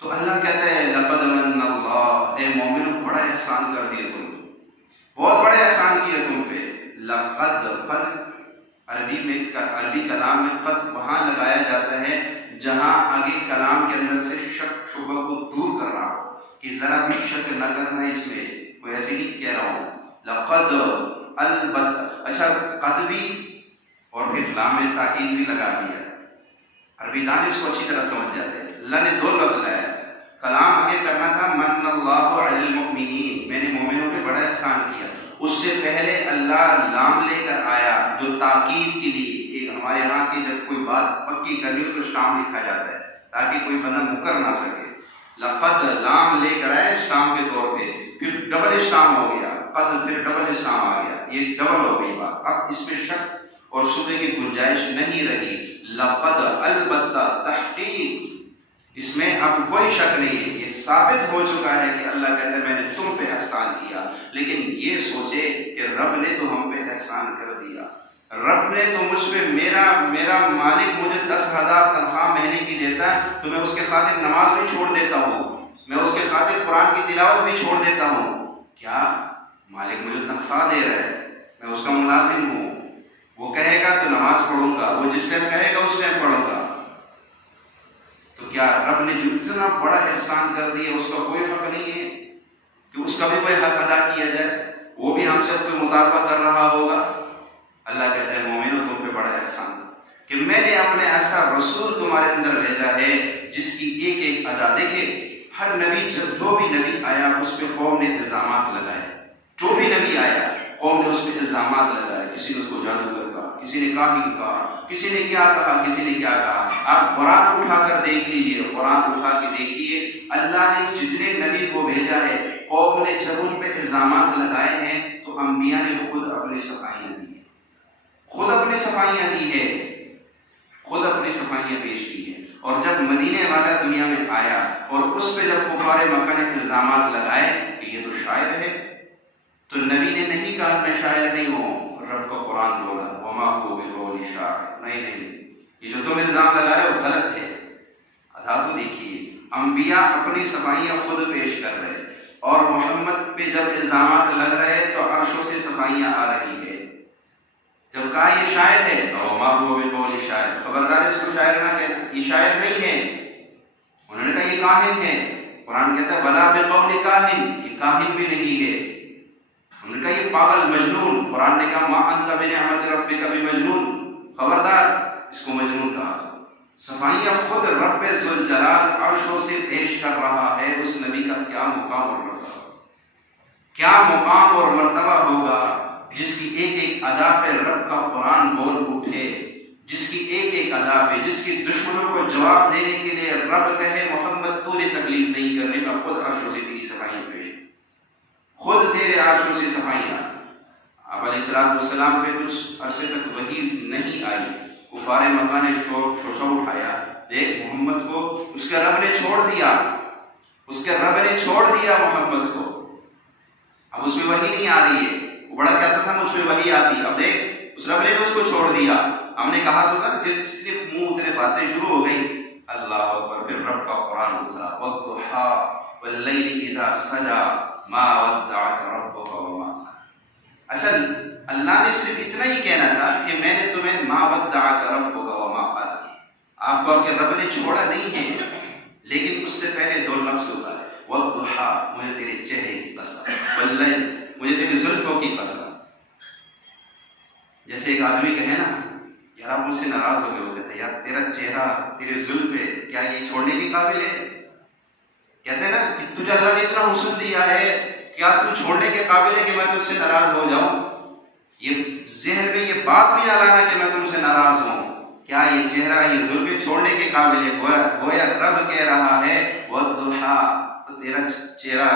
تو اللہ کہتا ہے لقد من اللہ، اے مومنوں بڑا احسان کر دیا تم، بہت بڑے احسان کیے تم پہ۔ لقد، قد عربی کلام میں قد وہاں لگایا جاتا ہے جہاں آگے کلام کے اندر سے شک شبہ کو دور کر رہا ہو، کہ ذرا بھی شک نہ کرنا اس میں، کوئی ایسے ہی کہہ رہا ہوں لقد، البتہ۔ اچھا، قد بھی اور پھر لام میں تاکید بھی لگا دیا، عربی دان اس کو اچھی طرح سمجھ جاتے ہیں۔ اللہ نے دو لفظ لایا، کلام آگے کرنا تھا من اللہ علی المؤمنین، میں نے مومنوں پہ بڑا احسان کیا، اس سے پہلے اللہ لام لے کر آیا جو تاکید کے لیے، ایک ہمارے یہاں کی جب کوئی بات پکی کرنی ہو تو اسٹام لکھا جاتا ہے تاکہ کوئی بندہ مکر نہ سکے۔ لقد لام لے کر آئے اسٹام کے طور پہ، پھر ڈبل اسٹام ہو گیا، قد پھر ڈبل اسٹام آ گیا، یہ ڈبل ہو گئی بات، اب اس میں شک اور شبہ کی گنجائش نہیں رہی۔ لقد، البتہ، تحقیق، اس میں اب کوئی شک نہیں ہے، یہ ثابت ہو چکا ہے کہ اللہ کہتا ہے میں نے تم پہ احسان کیا، لیکن یہ سوچے کہ رب نے تو ہم پہ احسان کر دیا، رب نے تو مجھ پہ، میرا مالک مجھے 10,000 تنخواہ مہینے کی دیتا ہے تو میں اس کے خاطر نماز بھی چھوڑ دیتا ہوں، میں اس کے خاطر قرآن کی تلاوت بھی چھوڑ دیتا ہوں۔ کیا مالک مجھے تنخواہ دے رہا ہے، میں اس کا ملازم ہوں، وہ کہے گا تو نماز پڑھوں گا، وہ جس ٹائم کہے گا اس ٹائم پڑھوں گا، تو کیا رب نے جو اتنا بڑا احسان کر دیا اس کا کوئی حق نہیں ہے کہ اس کا بھی کوئی حق ادا کیا جائے، وہ بھی ہم سے کوئی مطالبہ کر رہا ہوگا؟ اللہ کہتے ہیں مومنوں تم پہ بڑا احسان کہ میں نے اپنے ایسا رسول تمہارے اندر بھیجا ہے جس کی ایک ایک ادا، دیکھے ہر نبی، جو بھی نبی آیا اس پہ قوم نے الزامات لگائے، جو بھی نبی آیا قوم نے اس پہ الزامات لگائے، کسی نے اس کو جادوگر کہا، کسی نے کاہن کہا، کسی نے کیا کہا، کسی نے کیا کہا۔ آپ قرآن اٹھا کر دیکھ لیجئے، قرآن اٹھا کے دیکھیے، اللہ نے جتنے نبی کو بھیجا ہے قوم نے جب ان پہ الزامات لگائے ہیں تو انبیاء نے خود اپنی صفائیاں دی ہیں، خود اپنی صفائیاں دی ہے، خود اپنی صفائیاں پیش کی ہیں۔ اور جب مدینے والا دنیا میں آیا اور اس پہ جب کفار مکہ نے الزامات لگائے کہ یہ تو شاعر ہے، تو نبی نے نہیں کہا میں شاعر نہیں ہوں، رب کا قرآن بولا وما هو بقول شاعر، نہیں، یہ جو تم الزام لگا رہے ہو غلط ہے۔ ادا تو دیکھیے، انبیاء اپنی صفائیاں خود پیش کر رہے، اور محمد پہ جب الزامات لگ رہے تو عرشوں سے صفائیاں آ رہی ہے۔ جب کہا یہ شاعر ہے وما هو بقول شاعر، خبردار اس کو شاعر نہ کہنا، یہ شاعر نہیں ہے۔ انہوں نے کہا یہ کاہن ہے، قرآن کہتا ہے بلا بقول کاہن، یہ کاہن بھی نہیں ہے۔ انہوں نے کہا یہ پاگل، مجنون، قرآن نے کہا ما انت بنعمت ربک بمجنون، خبردار اس کو مجنون کہا۔ صفائیاں خود رب ذوالجلال عرشوں سے پیش کر رہا ہے، اس نبی کا کیا مقام اور مرتبہ، کیا مقام اور مرتبہ ہوگا جس کی ایک ایک ادا پہ رب کا قرآن بول اٹھے، جس کی ایک ایک ادا پہ، جس کی دشمنوں کو جواب دینے کے لیے رب کہے محمد تو نے تکلیف نہیں کرنے کا، خود عرشوں سے تیری صفائیاں پیش، خود تیرے عرشوں سے صفائیاں۔ آپ علیہ السلام پہ کچھ عرصے تک وحی نہیں آئی، کفار مکہ نے شوشہ اٹھایا، دیکھ محمد کو اس کے رب نے چھوڑ دیا، اس کے رب نے چھوڑ دیا محمد کو، اب اس میں وحی نہیں آ رہی ہے۔ وہ بڑا کہتا تھا مجھ میں وحی آتی، اب دیکھ اس رب نے اس کو چھوڑ دیا۔ ہم نے کہا تو تھا جس کے منہ اتنے باتیں شروع ہو گئی، اللہ اکبر، پھر رب کا قرآن اترا والضحیٰ واللیل اذا سجا ما ودعک ربک وما قلی۔ اچھا، اللہ نے صرف اتنا ہی کہنا تھا کہ میں نے تمہیں ما ودعک ربک وما قلی، آپ کو آپ کے رب نے چھوڑا نہیں ہے، لیکن اس سے پہلے دو لفظ ہوتا ہے والضحیٰ، مجھے تیرے چہرے کی قسم، واللیل، مجھے تیری زلفوں کی قسم۔ جیسے ایک آدمی کہے نا یار آپ مجھ سے ناراض ہو گئے، وہ کہتے ہیں یار تیرا چہرہ، تیرے زلفیں کیا یہ چھوڑنے کے قابل ہے؟ کہتے ہیں نا کہ تجھے اللہ نے اتنا حسن دیا ہے، کیا تو چھوڑنے کے قابل ہے کہ میں تجھ سے ناراض ہو جاؤں؟ یہ ذہن میں یہ بات بھی نہ لانا کہ میں تم سے ناراض ہوں، کیا یہ چہرہ، یہ زلفیں چھوڑنے کے قابل ہے؟ گویا رب کہہ رہا ہے والضحیٰ، تو تیرا چہرہ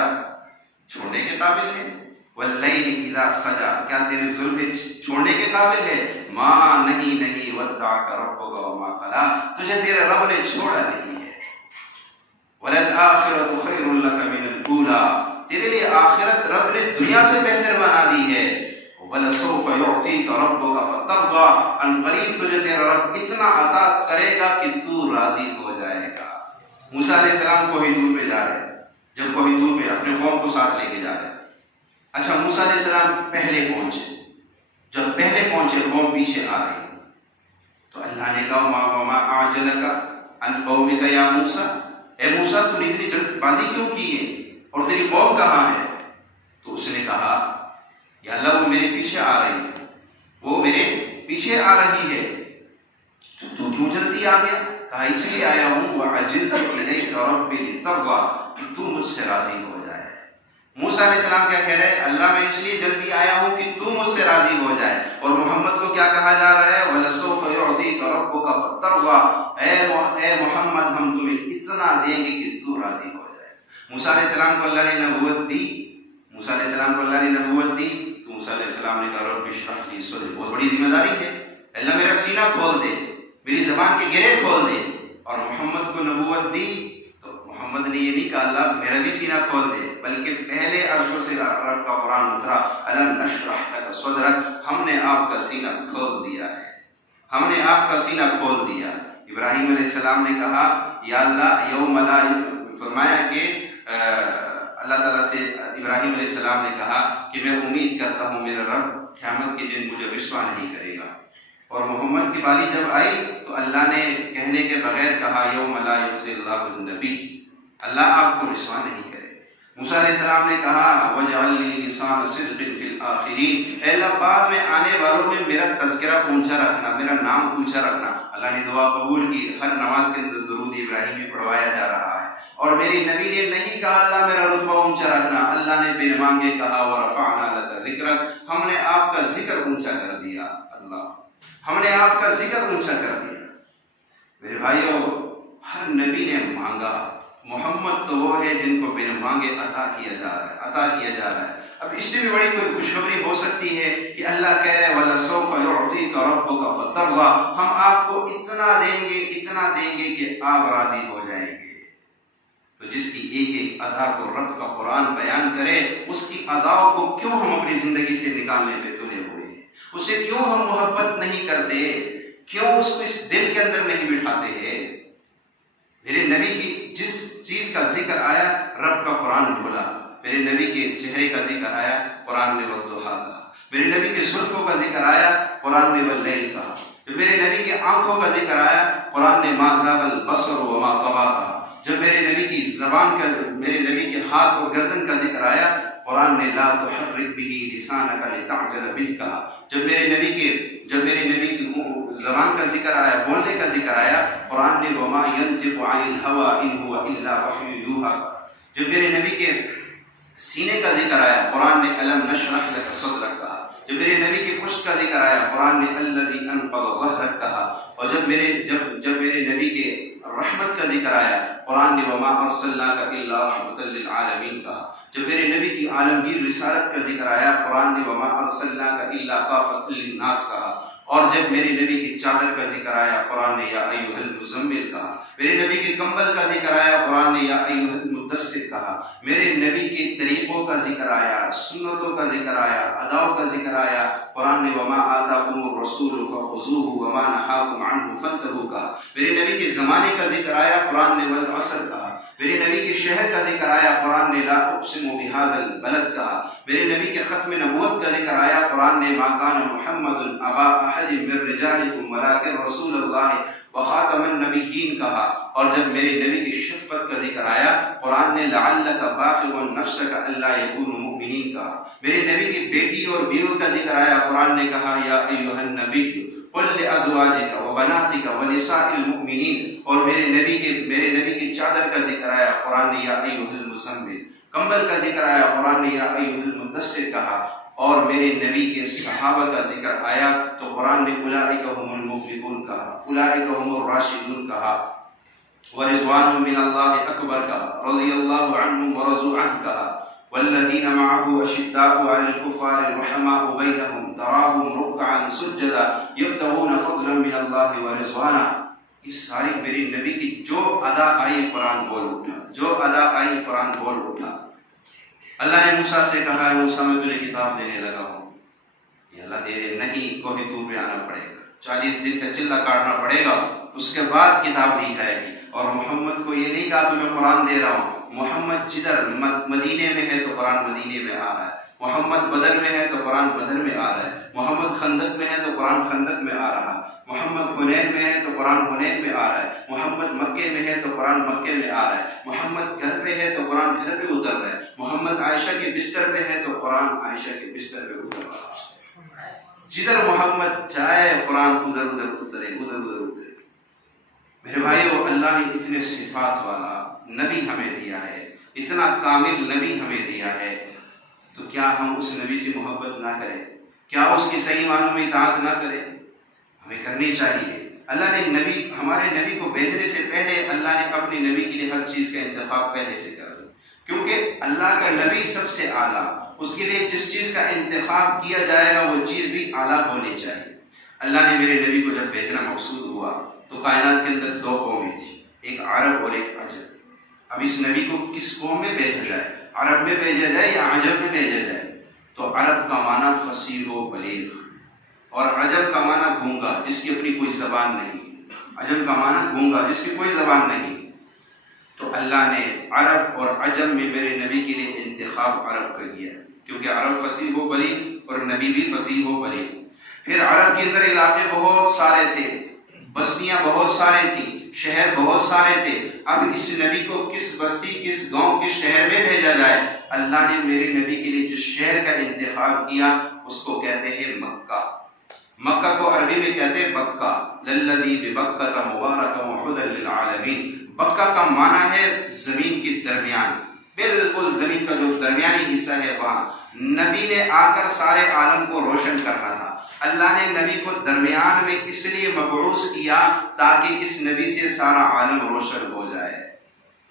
چھوڑنے کے قابل ہے، واللیل اذا سجا، کیا تیرے زلفیں چھوڑنے کے قابل ہے؟ ماں نہیں ودعک ربک وما قلی، تجھے تیرے رب نے چھوڑا نہیں ہے۔ وللآخرۃ خیر لک من الاولی، تیرے لیے آخرت رب نے دنیا سے بہتر بنا دی ہے۔ ولسوف یعطیک ربک فترضی، ان قریب تجھے تیرا رب اتنا عطا کرے گا کہ تو راضی ہو جائے گا، موسیٰ علیہ السلام کوہ طور پہ جا رہے ہیں، جب کوہ طور پہ اپنے قوم کو ساتھ لے کے جا رہے ہیں. اچھا موسیٰ علیہ السلام پہلے پہنچے، جب پہلے پہنچے قوم پیچھے آ رہی، تو اللہ نے کہا وما اعجلک عن قومک یا موسیٰ، اے موسیٰ تو نے اتنی جلد بازی کیوں کی ہے اور تیری قوم کہاں ہے؟ تو اس نے کہا یا اللہ وہ میرے پیچھے آ رہی ہے، وہ میرے پیچھے آ رہی ہے، تو کیوں جلدی آ گیا؟ کہا اس لیے آیا ہوں وعجلت الیک ربی لترضی، کہ تو مجھ سے راضی ہو جائے. موسیٰ علیہ السلام کیا کہہ رہے ہیں؟ اللہ میں اس لیے جلدی آیا ہوں کہ تو مجھ سے راضی ہو جائے. اور محمد کو کیا کہا جا رہا ہے؟ وَلَسَوْفَ يُعْطِيكَ رَبُّكَ فَتَرْضَىٰ، اے محمد ہم تمہیں اتنا دیں گے کہ تو راضی ہو جائے. موسیٰ علیہ السلام کو اللہ نے نبوت دی، موسیٰ علیہ السلام کو اللہ نے نبوت دی تو موسیٰ علیہ السلام نے کہا رب اشرح لی صدری، بہت بڑی ذمہ داری ہے، اللہ میرا سینہ کھول دے، میری زبان کے گرے کھول دے. اور محمد کو نبوت دی تو محمد نے یہ نہیں کہا اللہ میرا بھی سینہ کھول دے، بلکہ پہلے عرشوں سے رب کا قرآن اترا الم نشرح لک صدرک، ہم نے آپ کا سینہ کھول دیا ہے، ہم نے آپ کا سینہ کھول دیا. ابراہیم علیہ السلام نے کہا یا اللہ یوم لا، فرمایا کہ اللہ تعالیٰ سے ابراہیم علیہ السلام نے کہا کہ میں امید کرتا ہوں میرا رب قیامت کے دن مجھے رسوا نہیں کرے گا. اور محمد کی باری جب آئی تو اللہ نے کہنے کے بغیر کہا یوم لا یخزی اللہ النبی، اللہ آپ کو رسوا نہیں کرے. موسیٰ علیہ السلام نے کہا وَاجْعَلْ لِي لِسَانَ صِدْقٍ فِي الْآخِرِينَ، اے اللہ بعد میں آنے والوں میں میرا تذکرہ اونچا رکھنا، میرا نام اونچا رکھنا. اللہ نے دعا قبول کی، ہر نماز کے اندر درود ابراہیمی پڑھوایا جا رہا ہے. اور میری نبی نے نہیں کہا اللہ میرا رتبہ اونچا رکھنا، اللہ نے بن مانگے کہا وَرَفَعْنَا لَكَ ذِكْرَكَ، ہم نے آپ کا ذکر اونچا کر دیا. اللہ ہم نے آپ کا ذکر اونچا کر دیا. میرے بھائیو ہر نبی نے مانگا، محمد تو وہ ہے جن کو بن مانگے عطا کیا جا رہا ہے، عطا کیا جا رہا ہے. اب اس سے بھی بڑی کوئی خوشخبری ہو سکتی ہے کہ اللہ کہہ رہے وَلَسَوْفَ يُعْطِيكَ رَبُّكَ فَتَرْضَىٰ، ہم آپ کو اتنا دیں گے، اتنا دیں گے کہ آپ راضی ہو جائیں گے. تو جس کی ایک ایک ادا کو رب کا قرآن بیان کرے، اس کی اداؤں کو کیوں ہم اپنی زندگی سے نکالنے پہ تلے ہوئے ہیں؟ اس سے کیوں ہم محبت نہیں کرتے؟ کیوں اس کو اس دل کے اندر نہیں بٹھاتے ہیں؟ میرے نبی کی جس چیز کا ذکر آیا رب کا قرآن بولا، میرے نبی کے چہرے کا ذکر آیا قرآن نے والضحیٰ کہا، میرے نبی کے زلفوں کا ذکر آیا قرآن نے واللیل کہا، میرے نبی کے آنکھوں کا ذکر آیا قرآن نے ما زاغ البصر وما طغیٰ کہا. جب میرے نبی کی زبان کا، میرے نبی کے ہاتھ اور گردن کا ذکر آیا قرآن نے لا تحرک به لسانک لتعجل به کہا. جب میرے نبی کی زبان کا ذکر آیا، بولنے کا ذکر آیا قرآن نے وما ينطق عن الهوى ان هو الا وحی یوحی. جب میرے نبی کے سینے کا ذکر آیا قرآن نے الم نشرح لک صدرک کہا. جب میرے نبی کے پشت کا ذکر آیا قرآن نے الذی انقض ظہرک کہا. اور جب میرے نبی کے رحمت کا ذکر آیا قرآن نے وما ارسلناک الا رحمۃ للعالمین کہا. جب میرے نبی کی عالمگیر رسالت کا ذکر آیا قرآن نے وما ارسلناک الا کافۃ للناس کہا. اور جب میرے نبی کی چادر کا ذکر آیا قرآن نے یا ایھا المزمل کہا. میرے نبی کے کمبل کا ذکر آیا قرآن نے یا ایھا المدثر کہا. میرے نبی کے طریقوں کا ذکر آیا، سنتوں کا ذکر آیا، اداؤں کا ذکر آیا قرآن نے وما آتاکم الرسول فخذوہ وما نہاکم عنہ فانتہوا کہا. میرے نبی کے زمانے کا ذکر آیا قرآن نے والعصر کہا. میرے نبی کے شہر کا ذکر آیا قرآن نے لا اقسم بہذا البلد کہا. میرے نبی کے ختم نبوت کا ذکر آیا قرآن نے ما کان محمد ابا احد من رجالکم ولکن رسول اللہ وخاتم النبیین کہا. اور جب میرے نبی کی شفقت کا ذکر آیا قرآن نے لعلک باخع نفسک الا یکونوا مؤمنین کہا. میرے نبی کی بیٹی اور بیوی کا ذکر آیا قرآن نے کہا یا ایھا النبی قل لازواجک وبناتک ونساء المؤمنین. اور میرے نبی کی چادر کا ذکر آیا قرآن نے یا ایھا المزمل. کمبل کا ذکر آیا قرآن نے یا ایھا المدثر کہا. اور میرے نبی کے صحابہ کا ذکر آیا تو قرآن نے اولئک هم المفلحون کہا، اولئک هم الراشدون کہا. ورضوان من اللہ اکبر کہا، رضی اللہ عنہم ورضوا عنہ کہا. والذین معه اشداء علی الکفار رحماء بینہم تراہم رکعا سجدا یبتغون فضلا من اللہ ورضوانا. یہ ساری میری نبی کی جو ادا آئی قرآن بول اٹھا، جو ادا آئی قرآن بول اٹھا. اللہ نے موسیٰ سے کہا موسیٰ میں تجھے کتاب دینے لگا ہوں. یہ اللہ دے دے نہیں، کوہ طور پہ آنا پڑے گا، 40 دن کا چلہ کاٹنا پڑے گا، اس کے بعد کتاب دی جائے گی. اور محمد کو یہ نہیں کہا تو میں قرآن دے رہا ہوں، محمد جدھر مدینے میں ہے تو قرآن مدینے میں آ رہا ہے، محمد بدر میں ہے تو قرآن بدر میں آ رہا ہے، محمد خندق میں ہے تو قرآن خندق میں آ رہا ہے، محمد حنین میں ہے تو قرآن حنین میں آ رہا ہے، محمد مکے میں ہے تو قرآن مکے میں آ رہا ہے، محمد گھر پہ ہے تو قرآن گھر پہ اتر رہا ہے، محمد عائشہ کے بستر پہ ہے تو قرآن عائشہ کے بستر پہ اتر رہا ہے۔ جدھر محمد جائے قرآن ادھر ادھر اترے، ادھر ادھر اترے۔ میرے بھائیو، اللہ نے اتنے صفات والا نبی ہمیں دیا ہے، اتنا کامل نبی ہمیں دیا ہے، تو کیا ہم اس نبی سے محبت نہ کریں؟ کیا اس کی صحیح معنوں میں اطاعت نہ کریں؟ ہمیں کرنی چاہیے۔ اللہ نے ہمارے نبی کو بھیجنے سے پہلے اللہ نے اپنے نبی کے لیے ہر چیز کا انتخاب پہلے سے کر دیا، کیونکہ اللہ کا نبی سب سے اعلیٰ، اس کے لیے جس چیز کا انتخاب کیا جائے گا وہ چیز بھی اعلیٰ ہونی چاہیے۔ اللہ نے میرے نبی کو جب بھیجنا مقصود ہوا تو کائنات کے اندر دو قومیں تھیں، ایک عرب اور ایک عجم۔ اب اس نبی کو کس قوم میں بھیجا جائے، عرب میں بھیجا جائے یا عجم میں بھیجا جائے؟ تو عرب کا معنی فصیح و بلیغ، اور عجم کا معنی گونگا جس کی اپنی کوئی زبان نہیں، عجم کا معنی گونگا جس کی کوئی زبان نہیں۔ تو اللہ نے عرب اور عجم میں میرے نبی کے لیے انتخاب عرب کر دیا، کیونکہ عرب فصیح و بلیغ اور نبی بھی فصیح و بلیغ۔ پھر عرب کے اندر علاقے بہت سارے تھے، بستیاں بہت سارے تھیں، شہر بہت سارے تھے۔ اب اس نبی کو کس بستی، کس گاؤں، کس شہر میں بھیجا جائے؟ اللہ نے میرے نبی کے لیے جس شہر کا انتخاب کیا اس کو کہتے ہیں مکہ۔ مکہ کو عربی میں کہتے ہیں بکہ، للذی ببکۃ مبارکا وہدی للعالمین۔ بکہ کا معنی ہے زمین کے درمیان، بالکل زمین کا جو درمیانی حصہ ہے وہاں۔ نبی نے آ کر سارے عالم کو روشن کرنا تھا۔ اللہ نے نبی کو درمیان میں اس لیے مبعوث کیا تاکہ اس نبی سے سارا عالم روشن ہو جائے،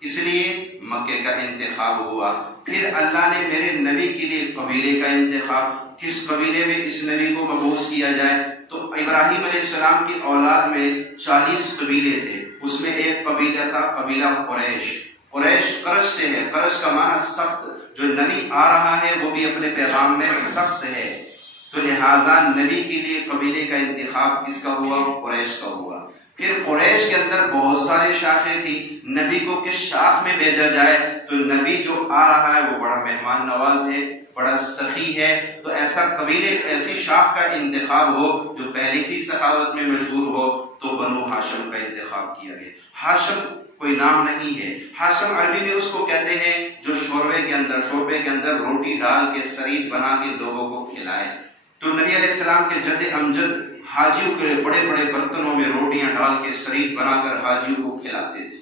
اس لیے مکے کا انتخاب ہوا۔ پھر اللہ نے میرے نبی کے لیے قبیلے کا انتخاب، کس قبیلے میں اس نبی کو مبعوث کیا جائے؟ تو ابراہیم علیہ السلام کی اولاد میں 40 قبیلے تھے، اس میں ایک قبیلہ تھا قبیلہ قریش۔ قریش قرش سے ہے، قرش کا معنی سخت، جو نبی آ رہا ہے وہ بھی اپنے پیغام میں سخت ہے، تو لہٰذا نبی کے لیے قبیلے کا انتخاب کس کا ہوا؟ قریش کا ہوا۔ پھر قریش کے اندر بہت سارے شاخیں تھیں، نبی کو کس شاخ میں بھیجا جائے؟ تو نبی جو آ رہا ہے وہ بڑا مہمان نواز ہے، بڑا سخی ہے، تو ایسا قبیلے، ایسی شاخ کا انتخاب ہو جو پہلے سے سخاوت میں مشہور ہو، تو بنو ہاشم کا انتخاب کیا گیا۔ ہاشم کوئی نام نہیں ہے، ہاشم عربی میں اس کو کہتے ہیں جو شوربے کے اندر روٹی ڈال کے سرید بنا کے لوگوں کو کھلائے۔ تو نبی علیہ السلام کے جد امجد حاجیوں کے بڑے بڑے برتنوں میں روٹیاں ڈال کے سرید بنا کر حاجیوں کو کھلاتے تھے،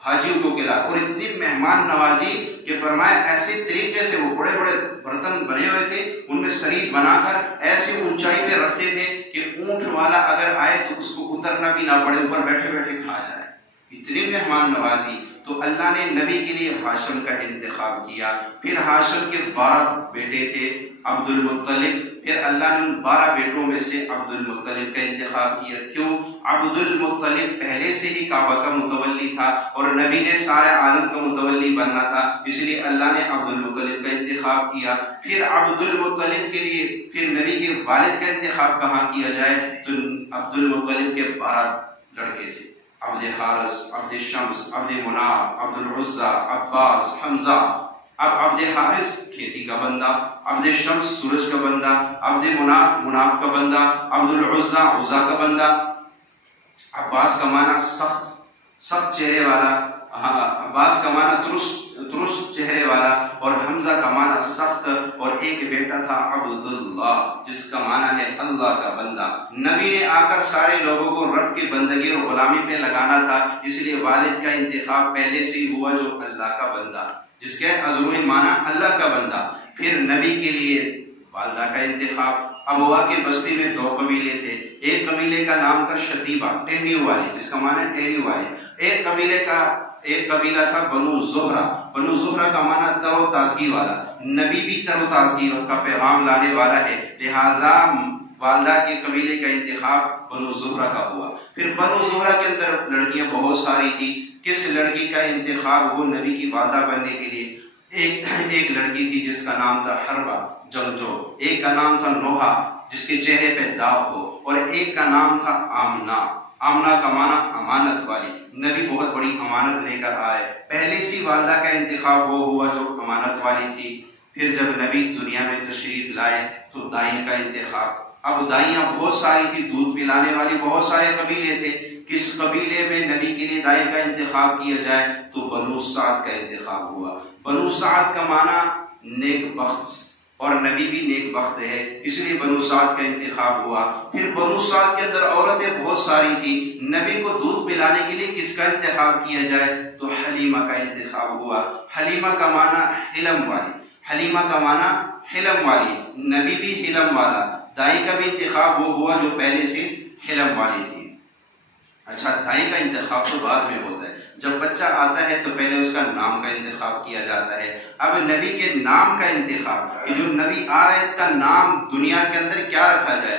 حاجیوں کو کھلاتے، اور اتنی مہمان نوازی کہ فرمایا ایسے طریقے سے وہ بڑے بڑے برتن بنے ہوئے تھے، ان میں سرید بنا کر ایسی اونچائی پہ رکھتے تھے کہ اونٹ والا اگر آئے تو اس کو اترنا بھی نہ پڑے، اوپر بیٹھے بیٹھے کھا جائے، اتنی مہمان نوازی۔ تو اللہ نے نبی کے لیے ہاشم کا انتخاب کیا۔ پھر ہاشم کے 12 بیٹے تھے، عبد المطلب، پھر اللہ نے ان 12 بیٹوں میں سے عبد المطلب کا انتخاب کیا۔ کیوں؟ عبد المطلب پہلے سے ہی کعبہ کا متولی تھا اور نبی نے سارے عالم کا متولی بننا تھا، اس لیے اللہ نے عبد المطلب کا انتخاب کیا۔ پھر عبد المطلب کے لیے پھر نبی کے والد کا انتخاب کہاں کیا جائے؟ تو عبد المطلب کے 12 لڑکے تھے، عبد حارث، عبد شمس، عبد مناف، عبد العزا، عباس، حمزہ۔ اب عبد حارث کھیتی کا بندہ، عبد شمس سورج کا بندہ، عبد مناف کا بندہ، عبد العزا عزا کا بندہ، عباس کا معنی سخت چہرے والا، عباس کا معنی ترش چہرے والا، اور حمزہ کا معنی سخت، اور ایک بیٹا تھا عبداللہ جس کا معنی ہے اللہ کا بندہ۔ نبی نے آ کر سارے لوگوں کو رب کی بندگی اور غلامی پہ لگانا تھا، اس لیے والد کا انتخاب پہلے سے ہی ہوا جو اللہ کا بندہ، جس کے ازروی معنی اللہ کا بندہ۔ پھر نبی کے لیے والدہ کا انتخاب۔ ابوا کی بستی میں 2 قبیلے تھے، ایک قبیلے کا نام تھا شتیبہ، ٹہنی والے، اس کا معنی ٹہنی والے۔ ایک قبیلہ تھا بنو زہرہ، بنو زہرہ کا معنی تر و تازگی والا، نبی بھی تر و تازگی کا پیغام لانے والا ہے، لہٰذا والدہ کے قبیلے کا انتخاب بنو زہرہ کا ہوا۔ پھر بنو زہرہ کے اندر لڑکیاں بہت ساری تھی، کس لڑکی کا انتخاب ہو نبی کی والدہ بننے کے لیے؟ ایک لڑکی تھی جس کا نام تھا حربہ جنگجو، ایک کا نام تھا نوحہ جس کے چہرے پہ داغ ہو، اور ایک کا نام تھا آمنہ۔ آمنہ کا معنی امانت والی، نبی بہت بڑی امانت لے کر آئے، پہلے سی والدہ کا انتخاب وہ ہوا جو امانت والی تھی۔ پھر جب نبی دنیا میں تشریف لائے تو دائیں کا انتخاب، اب دائیاں بہت ساری تھی، دودھ پلانے والی بہت سارے قبیلے تھے، کس قبیلے میں نبی کے لیے دائیں کا انتخاب کیا جائے تو بنو سعد کا انتخاب ہوا۔ بنو سعد کا معنی نیک بخت، اور نبی بھی نیک بخت ہے، اس لیے بنو سعد کا انتخاب ہوا۔ پھر بنو سعد کے اندر عورتیں بہت ساری تھیں، نبی کو دودھ پلانے کے لیے کس کا انتخاب کیا جائے تو حلیمہ کا انتخاب ہوا۔ حلیمہ کا معنی حلم والی، حلیمہ کا معنی حلم والی، نبی بھی حلم والا، دائی کا بھی انتخاب وہ ہوا جو پہلے سے حلم والی تھی۔ اچھا، دائی کا انتخاب تو بعد میں ہوتا ہے، جب بچہ آتا ہے تو پہلے اس کا نام کا انتخاب کیا جاتا ہے۔ اب نبی کے نام کا انتخاب، کہ جو نبی آ رہا ہے اس کا نام دنیا کے اندر کیا رکھا جائے،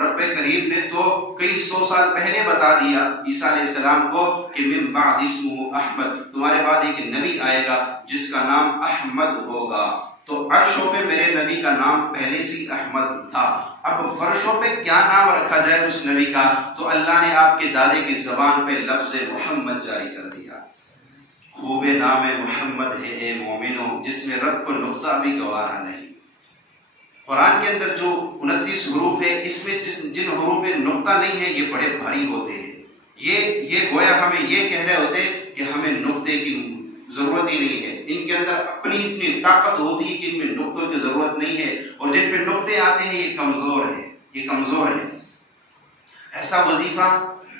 رب کریم نے تو کئی سو سال پہلے بتا دیا عیسیٰ علیہ السلام کو کہ من بعد اسمہ احمد، تمہارے بعد ایک نبی آئے گا جس کا نام احمد ہوگا۔ تو عرشوں پہ میرے نبی کا نام پہلے سے احمد تھا، اب فرشوں پہ کیا نام رکھا جائے اس نبی کا، تو اللہ نے آپ کے دادے کی زبان پہ لفظ محمد جاری کر دیا۔ خوب نام محمد ہے اے مومنو، جس میں رب کو نقطہ بھی گوارا نہیں۔ قرآن کے اندر جو 29 حروف ہے، اس میں جن حروف میں نقطہ نہیں ہے یہ بڑے بھاری ہوتے ہیں، یہ گویا ہمیں یہ کہہ رہے ہوتے کہ ہمیں نقطے کی ضرورت ہی نہیں ہے، ان کے اندر اپنی اتنی طاقت ہوتی ہے کہ ان میں نقطوں کی ضرورت نہیں ہے، اور جن پہ نقطے آتے ہیں یہ کمزور ہے، یہ کمزور ہے۔ ایسا وظیفہ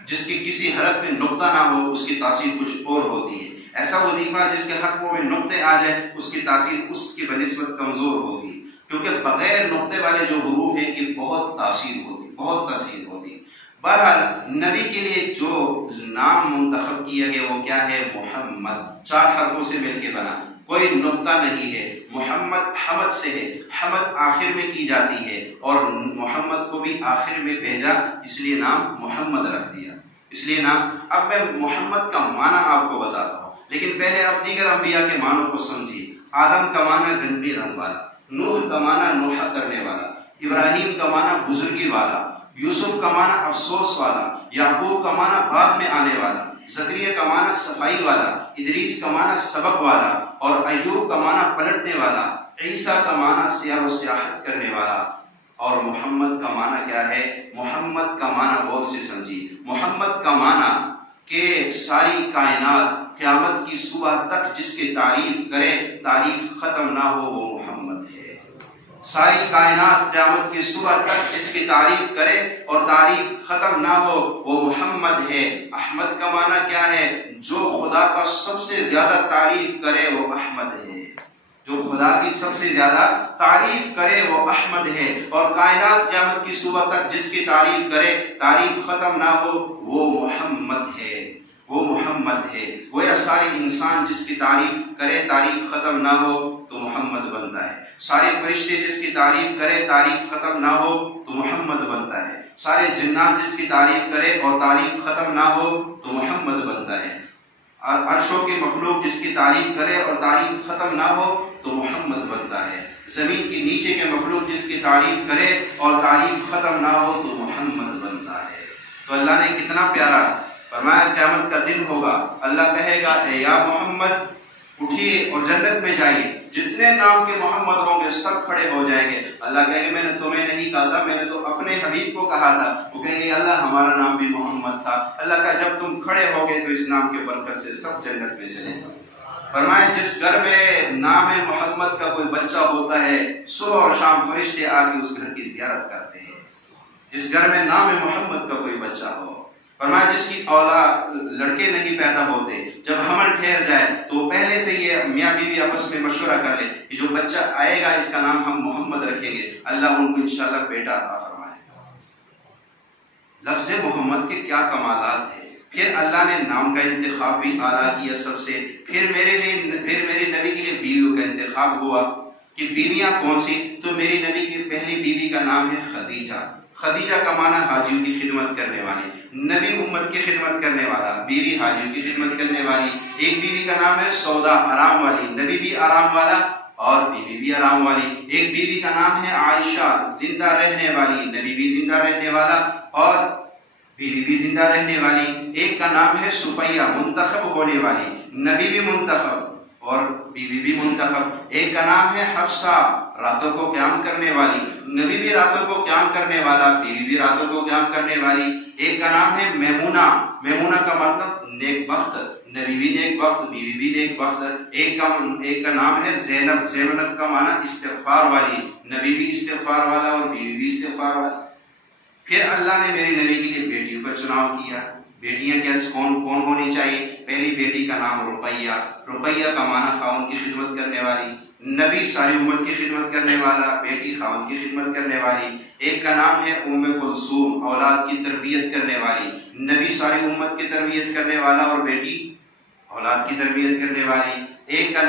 جس کے کسی حرف میں نقطہ نہ ہو اس کی تاثیر کچھ اور ہوتی ہے، ایسا وظیفہ جس کے حرفوں میں نقطے آ جائے اس کی تاثیر اس کی بنسبت کمزور ہوگی، کیونکہ بغیر نقطے والے جو حروف ہیں کہ بہت تاثیر ہوتی، بہت تاثیر ہوتی۔ بہرحال نبی کے لیے جو نام منتخب کیا گیا وہ کیا ہے، محمد، 4 حرفوں سے مل کے بنا، کوئی نقطہ نہیں ہے۔ محمد حمد سے ہے، حمد آخر میں کی جاتی ہے، اور محمد کو بھی آخر میں بھیجا اس لیے نام محمد رکھ دیا، اس لیے نام۔ اب میں محمد کا معنی آپ کو بتاتا ہوں، لیکن پہلے آپ دیگر انبیاء کے معنوں کو سمجھیے۔ آدم کا معنی گندی رنگ والا، نوح کا معنی نوحہ کرنے والا، ابراہیم کا معنی بزرگی والا، یوسف کا معنی افسوس والا، یعقوب کا معنی بعد میں آنے والا، زکریا کا معنی صفائی والا، ادریس کا معنی سبق والا، اور ایوب کا معنی پلٹنے والا، عیسیٰ کا معنی سیاح و سیاحت کرنے والا، اور محمد کا معنی کیا ہے؟ محمد کا معنی غور سے سمجھی، محمد کا معنی کہ ساری کائنات قیامت کی صبح تک جس کی تعریف کرے، تعریف ختم نہ ہو، وہ محمد ہے۔ ساری کائنات قیامت کی صبح تک جس کی تعریف کرے اور تعریف ختم نہ ہو، وہ محمد ہے۔ احمد کا معنی کیا ہے؟ جو خدا کا سب سے زیادہ تعریف کرے وہ احمد ہے، جو خدا کی سب سے زیادہ تعریف کرے وہ احمد ہے، اور کائنات قیامت کی صبح تک جس کی تعریف کرے، تعریف ختم نہ ہو، وہ محمد ہے، وہ محمد ہے۔ گویا سارے انسان جس کی تعریف کرے، تعریف ختم نہ ہو تو محمد بنتا ہے، سارے فرشتے جس کی تعریف کرے، تعریف ختم نہ ہو تو محمد بنتا ہے، سارے جنات جس کی تعریف کرے اور تعریف ختم نہ ہو تو محمد بنتا ہے، اور عرشوں کے مخلوق جس کی تعریف کرے اور تعریف ختم نہ ہو تو محمد بنتا ہے، زمین کے نیچے کے مخلوق جس کی تعریف کرے اور تعریف ختم نہ ہو تو محمد بنتا ہے۔ تو اللہ نے کتنا پیارا فرمایا، قیامت کا دن ہوگا، اللہ کہے گا اے یا محمد اٹھیے اور جنت میں جائیے، جتنے نام کے محمد ہوں گے سب کھڑے ہو جائیں گے۔ اللہ کہے گا میں نے تمہیں نہیں کہا تھا، میں نے تو اپنے حبیب کو کہا تھا۔ وہ کہیں گے اللہ ہمارا نام بھی محمد تھا۔ اللہ کا جب تم کھڑے ہوگے تو اس نام کے برکت سے سب جنت میں چلے گا۔ فرمایا جس گھر میں نام محمد کا کوئی بچہ ہوتا ہے، صبح اور شام فرشتے آ کے اس گھر کی زیارت کرتے ہیں۔ جس گھر میں نام محمد کا کوئی بچہ ہو، فرمایا جس کی اولاد لڑکے نہیں پیدا ہوتے، جب حمل ٹھہر جائے تو پہلے سے یہ میاں بیوی آپس میں مشورہ کر لے کہ جو بچہ آئے گا اس کا نام ہم محمد رکھیں گے، اللہ ان کو انشاءاللہ بیٹا عطا فرمائے گا۔ لفظ محمد کے کیا کمالات ہیں۔ پھر اللہ نے نام کا انتخاب بھی اعلیٰ کیا سب سے، پھر میرے نبی کے لیے بیویوں کا انتخاب ہوا کہ بیویاں کون سی، تو میری نبی کی پہلی بیوی کا نام ہے خدیجہ۔ خدیجہ کا معنی حاجیوں کی خدمت کرنے والی، نبی امت کی خدمت کرنے والا، بیوی حاجیوں کی خدمت کرنے والی۔ ایک بیوی کا نام ہے سودا، آرام والی، نبی بھی آرام والا اور بیوی بھی آرام والی۔ ایک بیوی کا نام ہے عائشہ، زندہ رہنے والی، نبی بھی زندہ رہنے والا اور بیوی بھی زندہ رہنے والی، ایک کا نام ہے صفیہ منتخب ہونے والی، نبی بھی منتخب اور بیوی بھی منتخب، ایک کا نام ہے حفصہ راتوں کو قیام کرنے والی، نبی بھی راتوں کو قیام کرنے والا، بیوی بھی راتوں کو قیام کرنے والی، ایک کا نام ہے میمونہ، میمونہ کا مطلب نیک بخت، نبی بھی نیک بخت بیوی بھی نیک بخت، ایک کا نام ہے زینب، زینب کا معنی استغفار والی، نبی بھی استغفار والا اور بیوی بھی استغفار والی۔ پھر اللہ نے میرے نبی کے لیے بیٹیوں کا چناؤ کیا۔ بیٹیاں کیسے کون ہونی چاہیے؟ پہلی بیٹی کا نام رقیہ، رقیہ کا معنی خاوند کی خدمت کرنے والی، نبی ساری امت کی خدمت کرنے والا، بیٹی خاوند کی خدمت کرنے والی۔ ایک کا نام ہے ام کلثوم، اولاد کی تربیت کرنے والی، نبی ساری امت کی تربیت کرنے والا اور بیٹی اولاد کی تربیت کرنے والی۔ ایک کا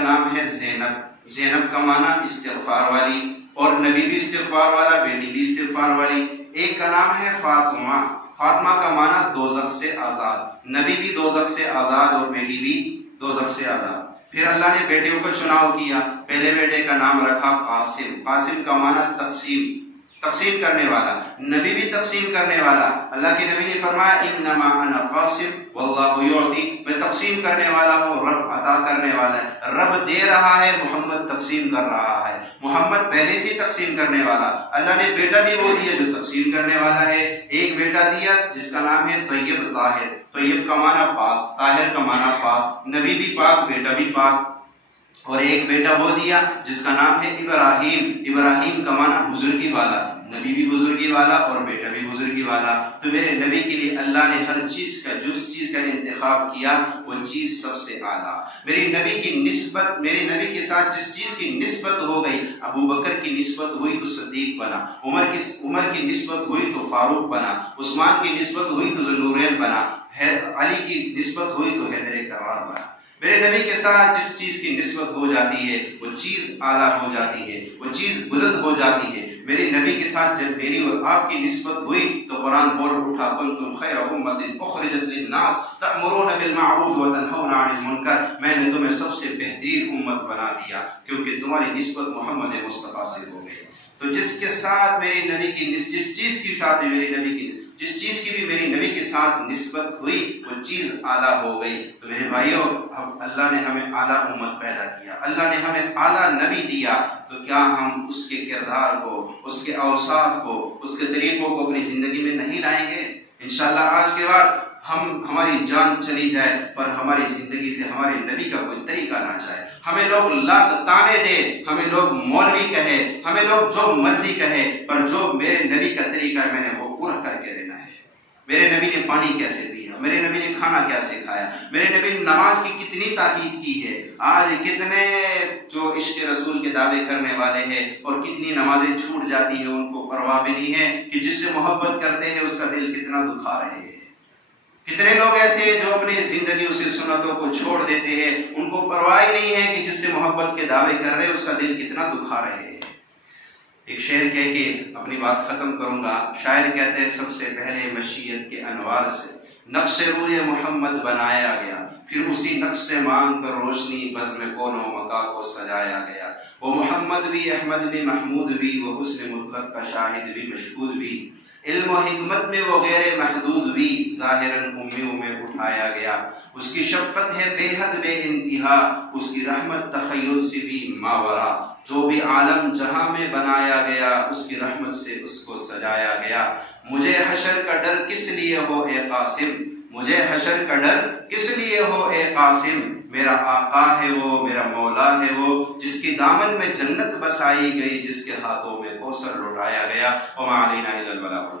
نام ہے زینب، زینب کا معنی استغفار والی اور نبی بھی استغفار والا، بیٹی بھی استغفار والی۔ ایک کا نام ہے فاطمہ، فاطمہ کا معنی دوزخ سے آزاد، نبی بھی دوزخ سے آزاد اور بیٹی بھی دوزخ سے آزاد۔ پھر اللہ نے بیٹیوں کو چناؤ کیا۔ پہلے بیٹے کا نام رکھا قاسم، قاسم کا معنی تقسیم کرنے والا، نبی بھی تقسیم کرنے والا۔ اللہ کے نبی نے فرمایا انما انا قاسم واللہ یعطی، میں تقسیم کرنے والا ہوں، رب عطا کرنے والا ہے، رب دے رہا ہے، محمد تقسیم کر رہا ہے۔ محمد پہلے سے تقسیم کرنے والا، اللہ نے بیٹا بھی وہ دیا جو تقسیم کرنے والا ہے۔ ایک بیٹا دیا جس کا نام ہے طیب طاہر، طیب کا معنی پاک، طاہر کا معنی پاک، نبی بھی پاک بیٹا بھی پاک۔ اور ایک بیٹا وہ دیا جس کا نام ہے ابراہیم، ابراہیم کا معنی بزرگی والا، نبی بھی بزرگی والا اور بیٹا بھی بزرگی والا۔ تو میرے نبی کے لیے اللہ نے ہر چیز کا جس چیز کا انتخاب کیا وہ چیز سب سے اعلیٰ۔ میرے نبی کی نسبت، میرے نبی کے ساتھ جس چیز کی نسبت ہو گئی، ابو بکر کی نسبت ہوئی تو صدیق بنا، عمر کی نسبت ہوئی تو فاروق بنا، عثمان کی نسبت ہوئی تو ذوالنورین بنا، علی کی نسبت ہوئی تو حیدر کرار بنا۔ میرے نبی کے ساتھ جس چیز کی نسبت ہو جاتی ہے وہ چیز اعلیٰ ہو جاتی ہے، وہ چیز بلند ہو جاتی ہے۔ میرے نبی کے ساتھ جب میری اور آپ کی نسبت ہوئی تو قرآن بول اٹھا کنتم خیر امۃ اخرجت للناس تأمرون بالمعروف وتنہون عن المنکر، میں نے تمہیں سب سے بہترین امت بنا دیا کیونکہ تمہاری نسبت محمد مصطفیٰ سے ہو گئی۔ تو جس کے ساتھ میرے نبی کی جس چیز کی بھی میری نبی کے ساتھ نسبت ہوئی وہ چیز اعلیٰ ہو گئی۔ تو میرے بھائیوں، اب اللہ نے ہمیں اعلیٰ امت پیدا کیا، اللہ نے ہمیں اعلیٰ نبی دیا، تو کیا ہم اس کے کردار کو، اس کے اوصاف کو، اس کے طریقوں کو اپنی زندگی میں نہیں لائیں گے؟ انشاءاللہ آج کے بعد ہماری جان چلی جائے پر ہماری زندگی سے ہمارے نبی کا کوئی طریقہ نہ جائے، ہمیں لوگ لاکھ تانے دے، ہمیں لوگ مولوی کہے، ہمیں لوگ جو مرضی کہے، پر جو میرے نبی کا طریقہ ہے میں نے وہ پورا کر کے دینا ہے۔ میرے نبی نے پانی کیسے پیا، میرے نبی نے کھانا کیسے کھایا، میرے نبی نے نماز کی کتنی تاکید کی ہے۔ آج کتنے جو عشق رسول کے دعوے کرنے والے ہیں اور کتنی نمازیں چھوٹ جاتی ہیں، ان کو پرواہ بھی نہیں ہے کہ جس سے محبت کرتے ہیں اس کا دل کتنا دکھا رہے ہیں۔ کتنے لوگ ایسے ہیں جو اپنی زندگی سے سنتوں کو چھوڑ دیتے ہیں، ان کو پرواہ ہی نہیں ہے کہ جس سے محبت کے دعوے کر رہے ہیں اس کا دل کتنا دکھا رہے ہیں۔ ایک شعر کہہ کے اپنی بات ختم کروں گا۔ شاعر کہتے ہیں سب سے پہلے مشیت کے انوار سے نقش روئے محمد بنایا گیا، پھر اسی نقش سے مانگ کر روشنی بزم کون و مکا کو سجایا گیا۔ وہ محمد بھی، احمد بھی، محمود بھی، وہ حسن مطلق کا شاہد بھی، مشہود بھی، علم و حکمت میں وہ غیر محدود بھی، ظاہراً امیوں میں اٹھایا گیا۔ اس کی شفقت ہے بے حد بے انتہا، اس کی رحمت تخیل سے بھی ماورا، جو بھی عالم جہاں میں بنایا گیا اس کی رحمت سے اس کو سجایا گیا۔ مجھے حشر کا ڈر کس لیے ہو اے قاسم، مجھے حشر کا ڈر کس لیے ہو اے قاسم، میرا آقا ہے وہ، میرا مولا ہے وہ، جس کی دامن میں جنت بسائی گئی، جس کے ہاتھوں میں کوثر لٹایا گیا۔ وما علینا الا البلاغ۔